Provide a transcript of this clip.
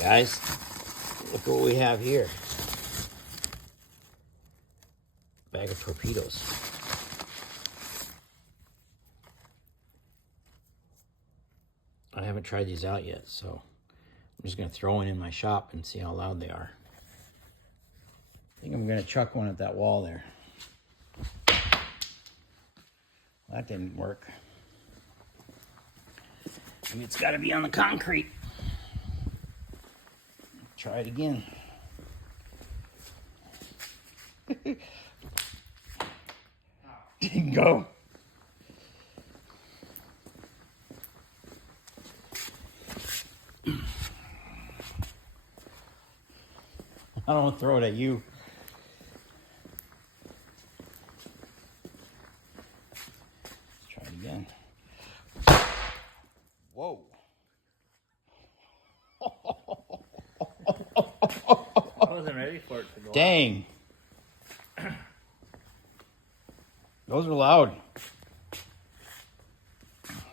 Guys, look at what we have here. Bag of torpedoes. I haven't tried these out yet, so I'm just going to throw one in my shop and see how loud they are. I think I'm going to chuck one at that wall there. That didn't work. Maybe it's got to be on the concrete. Try it again. Didn't go. I don't want to throw it at you. Let's try it again. Whoa. I wasn't ready for it to go. Dang. Those are loud.